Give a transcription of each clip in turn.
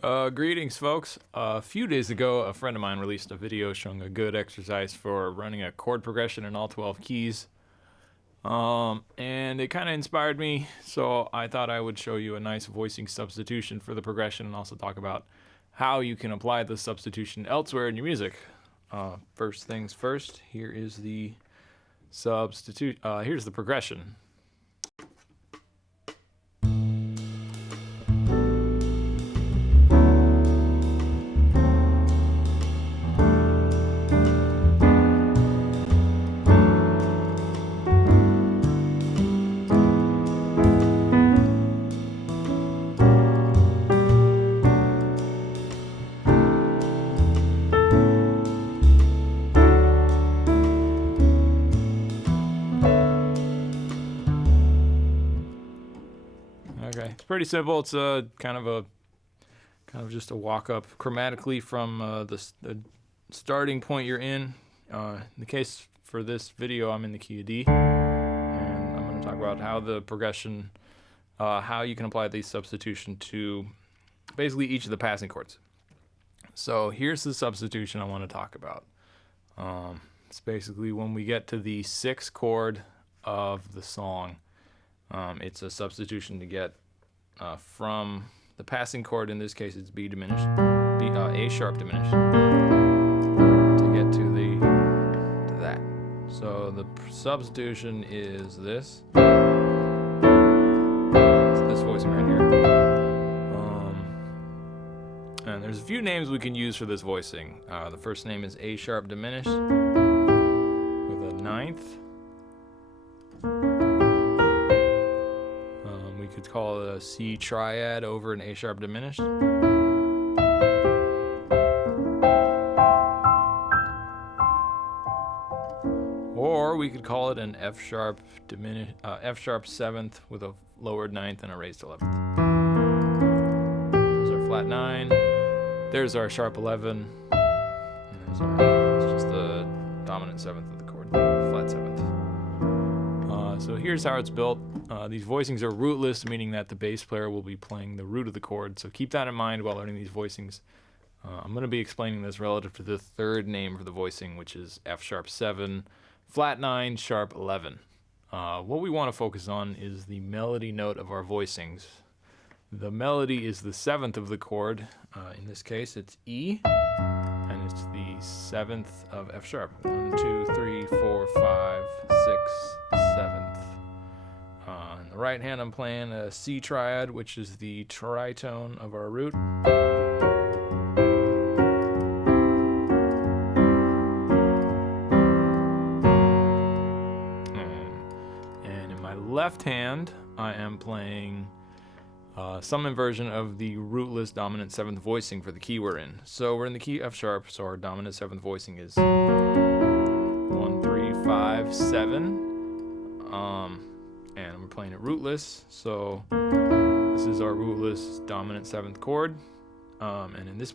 Greetings, folks. A few days ago, a friend of mine released a video showing a good exercise for running a chord progression in all 12 keys. And it kind of inspired me, so I thought I would show you a nice voicing substitution for the progression and also talk about how you can apply the substitution elsewhere in your music. First things first, here is the here's the progression. Okay, it's pretty simple. It's kind of just a walk up chromatically from the starting point you're in. In the case for this video, I'm in the key of D, and I'm going to talk about how the progression, how you can apply the substitution to basically each of the passing chords. So here's the substitution I want to talk about. It's basically when we get to the sixth chord of the song. It's a substitution to get from the passing chord. In this case, it's B diminished, A sharp diminished, to get to that. So the substitution is this. It's this voicing right here. And there's a few names we can use for this voicing. The first name is A sharp diminished with a ninth. We could call it a C triad over an A sharp diminished. Or we could call it an F sharp diminished, F sharp seventh with a lowered ninth and a raised 11th. There's our flat 9. There's our sharp 11. And there's it's just the dominant 7th of the chord, flat 7th. So here's how it's built. These voicings are rootless, meaning that the bass player will be playing the root of the chord. So keep that in mind while learning these voicings. I'm going to be explaining this relative to the third name for the voicing, which is F sharp 7, flat 9, sharp 11. What we want to focus on is the melody note of our voicings. The melody is the 7th of the chord. In this case, it's E, and it's the 7th of F sharp. 1, 2, 3, 4, 5, 6, 7th. On the right hand, I'm playing a C triad, which is the tritone of our root. And in my left hand, I am playing some inversion of the rootless dominant 7th voicing for the key we're in. So we're in the key F sharp, so our dominant 7th voicing is 1, 3, 5, 7. And we're playing it rootless, so this is our rootless dominant 7th chord. And in this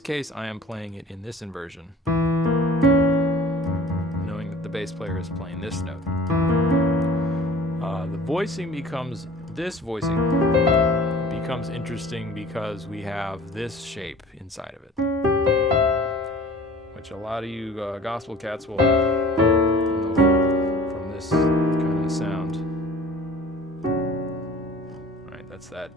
case, I am playing it in this inversion, knowing that the bass player is playing this note. This voicing becomes interesting because we have this shape inside of it, which a lot of you gospel cats will know from this kind of sound. All right, that's that.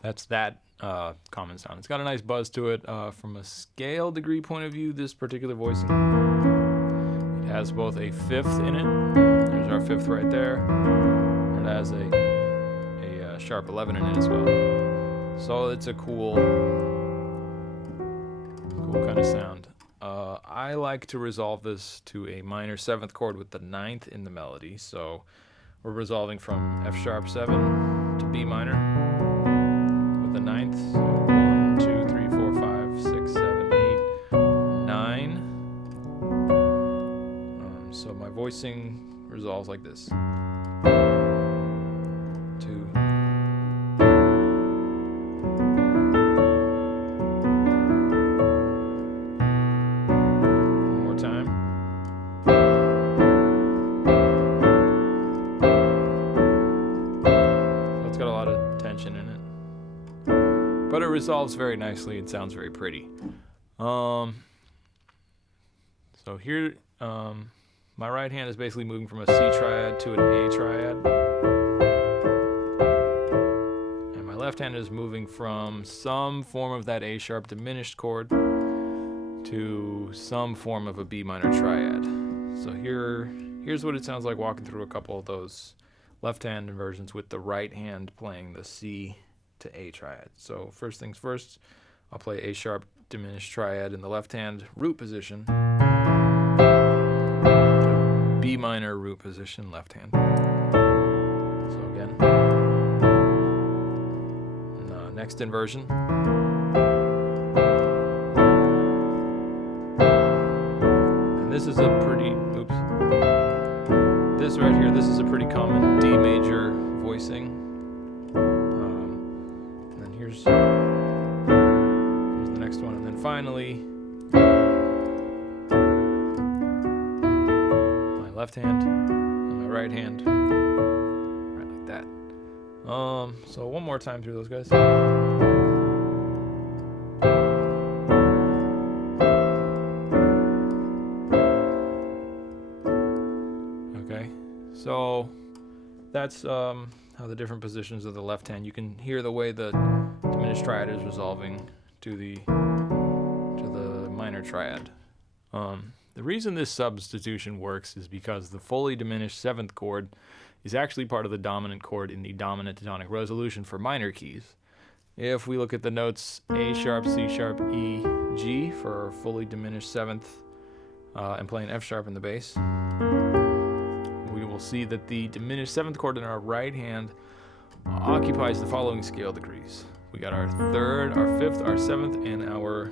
That's that common sound. It's got a nice buzz to it. From a scale degree point of view, this particular voicing, it has both a 5th in it. There's our 5th right there. It has a sharp 11 in it as well. So it's a cool kind of sound. I like to resolve this to a minor 7th chord with the 9th in the melody. So we're resolving from F sharp 7 to B minor with the 9th. So 1, 2, 3, 4, 5, 6, 7, 8, 9. So my voicing resolves like this. 2, resolves very nicely and sounds very pretty. So here, my right hand is basically moving from a C triad to an A triad. And my left hand is moving from some form of that A sharp diminished chord to some form of a B minor triad. So here's what it sounds like walking through a couple of those left hand inversions with the right hand playing the C to A triad. So first things first, I'll play A sharp diminished triad in the left hand root position, B minor root position left hand. So again, next inversion. And this is a pretty, this right here, this is a pretty common D major voicing. And then here's the next one. And then finally, my left hand and my right hand, right like that. So one more time through those guys. Okay, so that's how the different positions of the left hand. You can hear the way the diminished triad is resolving to the minor triad. The reason this substitution works is because the fully diminished seventh chord is actually part of the dominant chord in the dominant tonic resolution for minor keys. If we look at the notes A sharp, C sharp, E, G for fully diminished seventh, and playing F sharp in the bass, we will see that the diminished seventh chord in our right hand occupies the following scale degrees. We got our third, our fifth, our seventh, and our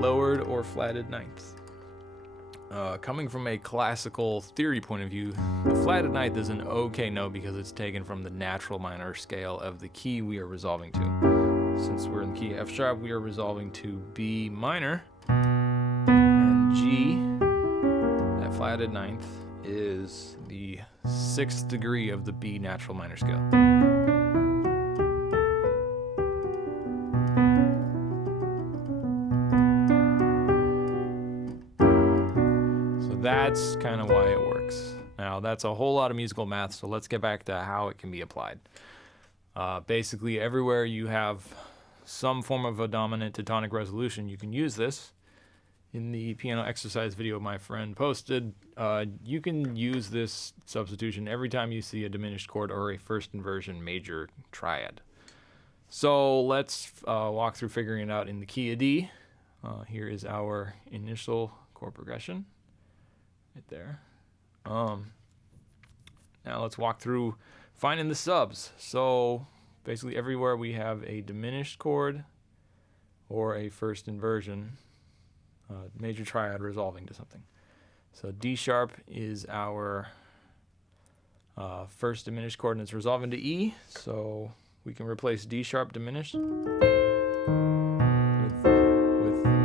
lowered or flatted ninth. Coming from a classical theory point of view, the flatted ninth is an okay note because it's taken from the natural minor scale of the key we are resolving to. Since we're in the key F sharp, we are resolving to B minor, and G, that flatted ninth, is the sixth degree of the B natural minor scale. That's kind of why it works. Now, that's a whole lot of musical math, so let's get back to how it can be applied. Basically, everywhere you have some form of a dominant to tonic resolution, you can use this. In the piano exercise video my friend posted, you can use this substitution every time you see a diminished chord or a first inversion major triad. So let's walk through figuring it out in the key of D. Here is our initial chord progression. Right there. Now let's walk through finding the subs. So basically everywhere we have a diminished chord or a first inversion, major triad resolving to something. So D sharp is our first diminished chord and it's resolving to E. So we can replace D sharp diminished with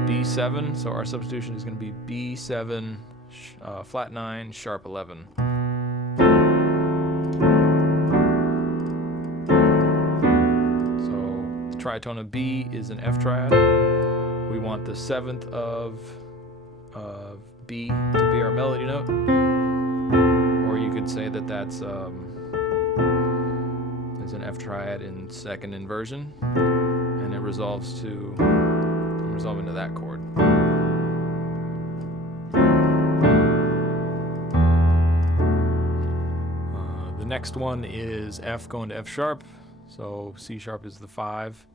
B7. So our substitution is going to be B7 flat 9, sharp 11. So the tritone of B is an F triad. We want the seventh of B to be our melody note, or you could say that that's is an F triad in second inversion, and it resolves into that chord. The next one is F going to F sharp, so C sharp is the 5.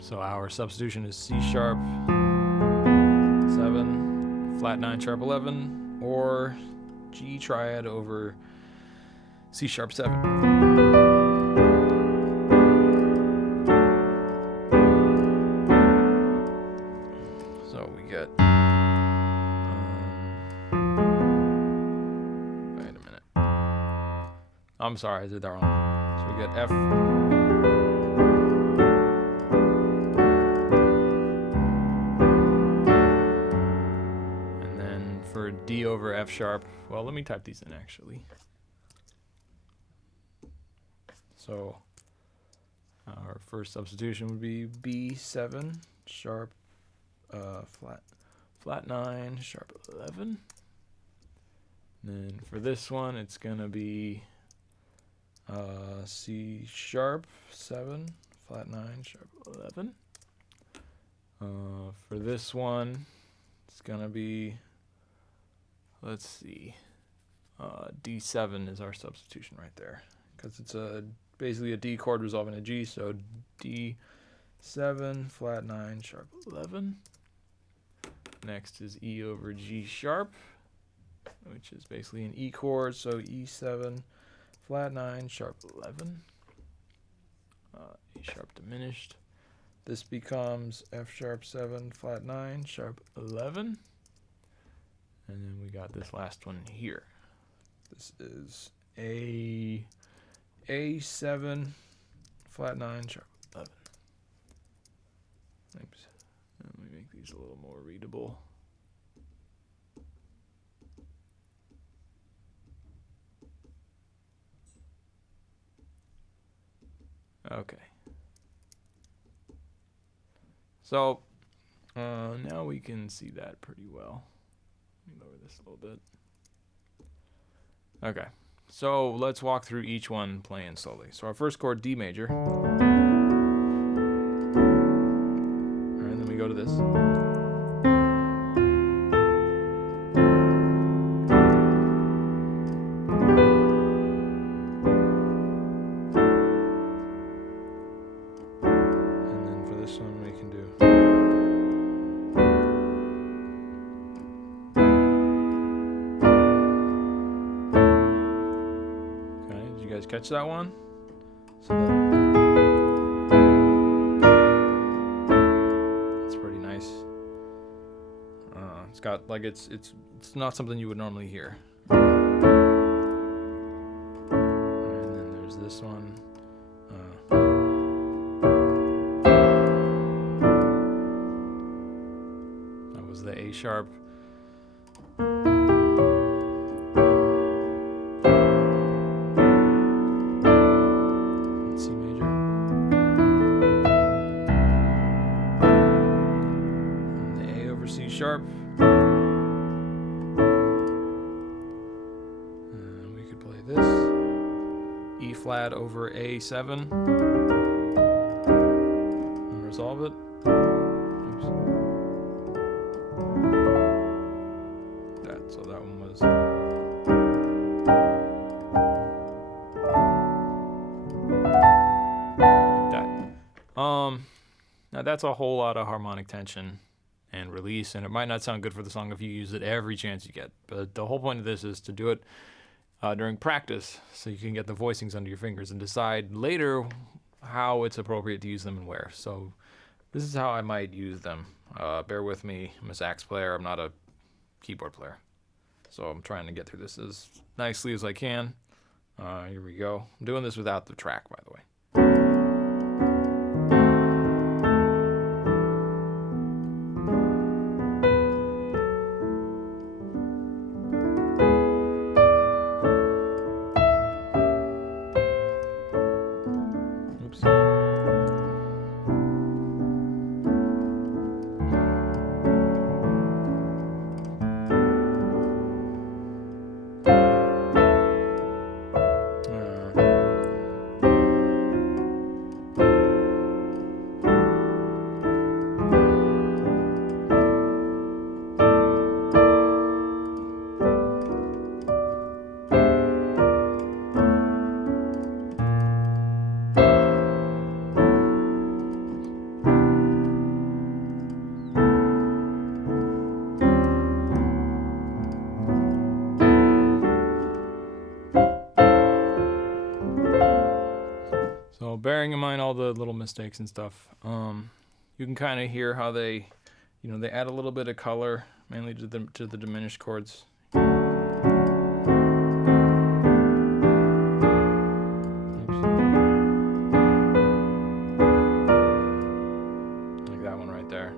So our substitution is C sharp 7, flat 9, sharp 11, or G triad over C sharp 7. I'm sorry, I did that wrong. So we get F. And then for B over F sharp. Well, let me type these in actually. So our first substitution would be B7 sharp flat 9 sharp 11. And then for this one, it's gonna be C sharp 7 flat 9 sharp 11. For this one, it's gonna be, let's see, D7 is our substitution right there, because it's basically a D chord resolving a G, so D7 flat 9 sharp 11. Next is E over G sharp, which is basically an E chord, so E7 flat 9 sharp 11. A sharp diminished. This becomes F sharp 7 flat 9 sharp 11. And then we got this last one here. This is A7 flat 9 sharp 11. Oops. Let me make these a little more readable. Okay. So now we can see that pretty well. Let me lower this a little bit. Okay, so let's walk through each one playing slowly. So our first chord, D major. All right, then we go to this. And then for this one, we can do. You guys catch that one? So that's pretty nice. It's got like it's not something you would normally hear. And then there's this one. That was the A sharp. C sharp. And we could play this. E flat over A7. And resolve it. Oops. So that one was. Like that. Now that's a whole lot of harmonic tension and release, and it might not sound good for the song if you use it every chance you get, but the whole point of this is to do it during practice so you can get the voicings under your fingers and decide later how it's appropriate to use them and where. So this is how I might use them. Bear with me, I'm a sax player, I'm not a keyboard player, so I'm trying to get through this as nicely as I can. Here we go. I'm doing this without the track, by the way. So bearing in mind all the little mistakes and stuff, you can kind of hear how they, they add a little bit of color, mainly to the diminished chords. Oops. Like that one right there.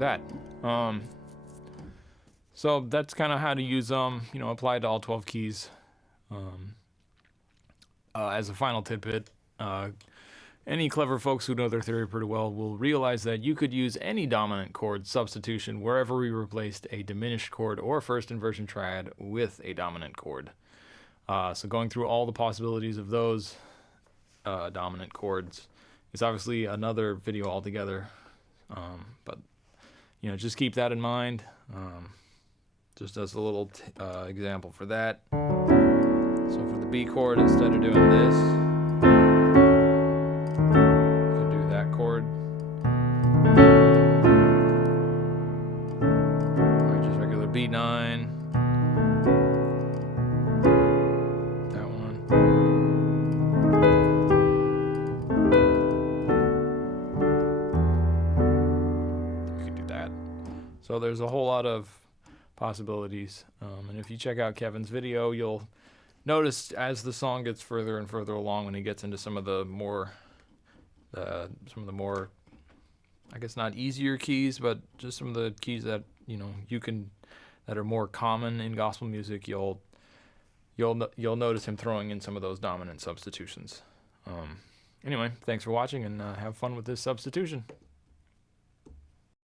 that. So that's kind of how to use them, applied to all 12 keys. As a final tidbit, any clever folks who know their theory pretty well will realize that you could use any dominant chord substitution wherever we replaced a diminished chord or first inversion triad with a dominant chord. So going through all the possibilities of those dominant chords is obviously another video altogether. But just keep that in mind. Just as a little example for that. So for the B chord, instead of doing this, you can do that chord. Or just regular B9. That one. You can do that. So there's a whole lot of possibilities. And if you check out Kevin's video, you'll notice as the song gets further and further along, when he gets into some of the more, I guess not easier keys, but just some of the keys that that are more common in gospel music, you'll notice him throwing in some of those dominant substitutions. Anyway, thanks for watching, and have fun with this substitution.